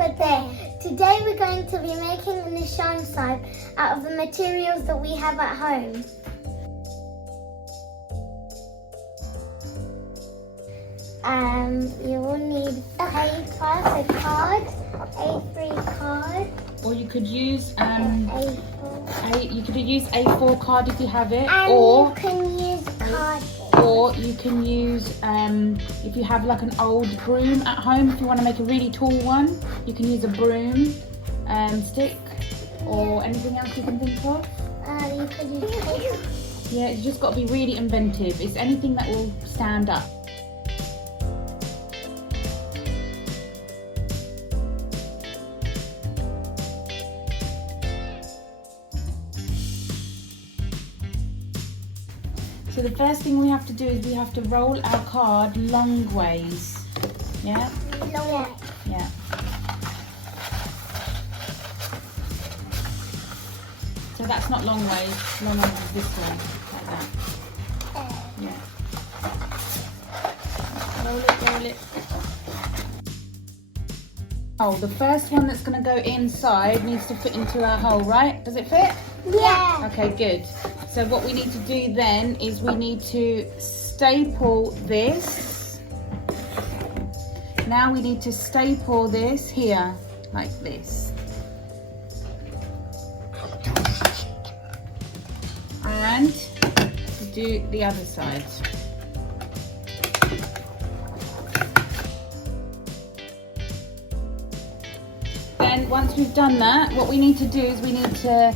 for day. Today we're going to be making the Nishan Sahib out of the materials that we have at home. You will need paper, so card, A3 card. Or you could use A4. you could use A4 card if you have it, And or you can use cardboard. or you can use if you have like an old broom at home. If you want to make a really tall one, you can use a broom stick, or anything else you can think of. You could use paper. Yeah, it's just got to be really inventive. It's anything that will stand up. So the first thing we have to do is we have to roll our card long ways. Yeah? Long way. Yeah. So that's not long ways. Long ways is this way, like that. Yeah. Roll it, roll it. Oh, the first one that's going to go inside needs to fit into our hole, right? Does it fit? Yeah. Okay, good. So what we need to do then is we need to staple this. Now we need to staple this here, like this. And do the other side. Then once we've done that, what we need to do is we need to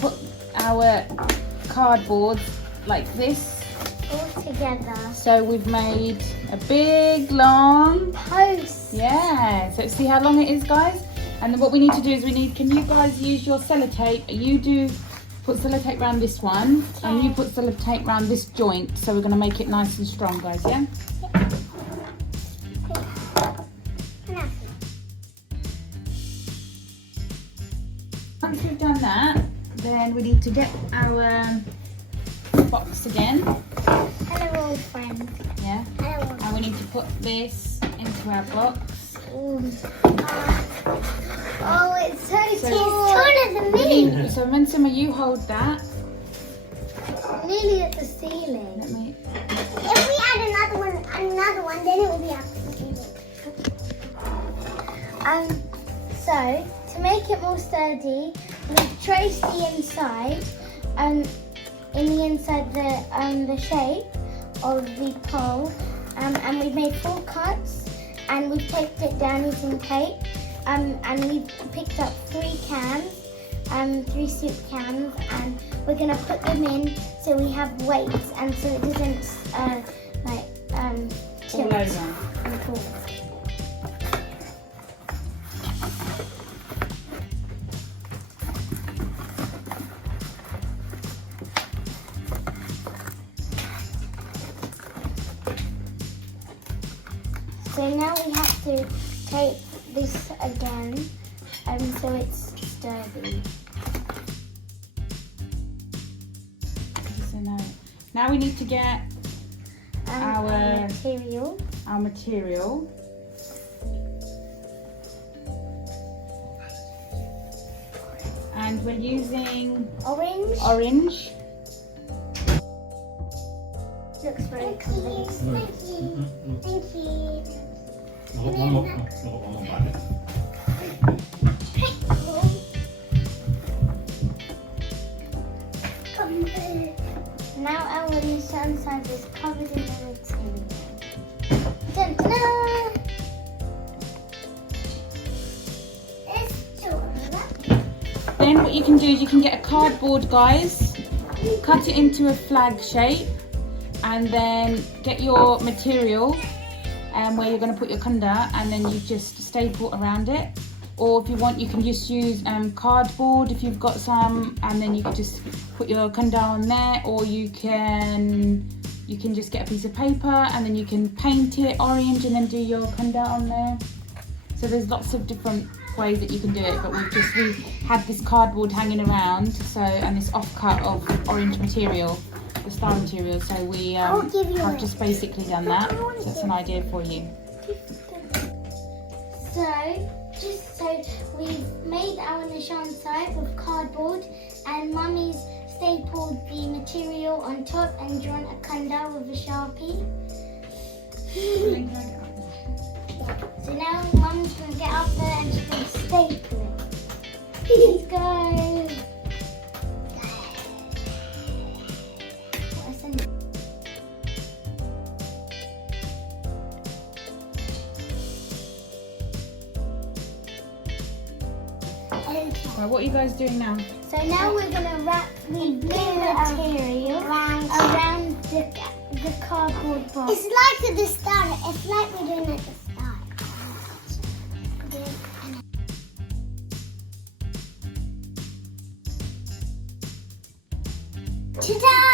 put our cardboard like this All together. so we've made a big long Post. yeah, so see how long it is, guys? And then what we need to do is can you guys use your sellotape? You do put sellotape around this one, and you put sellotape around this joint, so we're going to make it nice and strong, guys. Yeah. Once we've done that, then we need to get our box again. Hello, old friend. Yeah. Hello. And we need to put this into our box. Oh, it's so tall. It's taller than me. So Mensima, you hold that. Nearly at the ceiling. Let me. If we add another one, then it will be up to the ceiling. So to make it more sturdy, we've traced the inside, in the inside the shape of the pole, and we've made 4 cuts, and we've taped it down using tape, and we've picked up 3 cans, 3 soup cans, and we're gonna put them in so we have weights, and so it doesn't All tilt over. and fall. So now we have to tape this again, so it's sturdy. So now we need to get Our material. our material. And we're using Orange. orange. Looks very convincing. Thank you. Thank you. One more bucket. Now our Nishan Sahib is covered in the material. Dun, dun, dun. Then what you can do is you can get a cardboard, guys, cut it into a flag shape, and then get your material where you're going to put your kunda, and then you just staple around it. Or if you want, you can just use cardboard if you've got some, and then you can just put your kunda on there. Or you can just get a piece of paper, and then you can paint it orange and then do your kunda on there. So there's lots of different ways that you can do it, but we had this cardboard hanging around, so, and this offcut of orange material, the star material, so we have just basically done that. So it's an idea for you. So So we've made our Nishan Sahib with cardboard, and Mummy's stapled the material on top and drawn a kanda with a sharpie. So now Mum's going to get up there and she's going to staple it. Let's go. Right, what are you guys doing now? So now we're going to wrap the blue material around the cardboard box. It's like at the start. It's like we're doing at the start. Ta-da!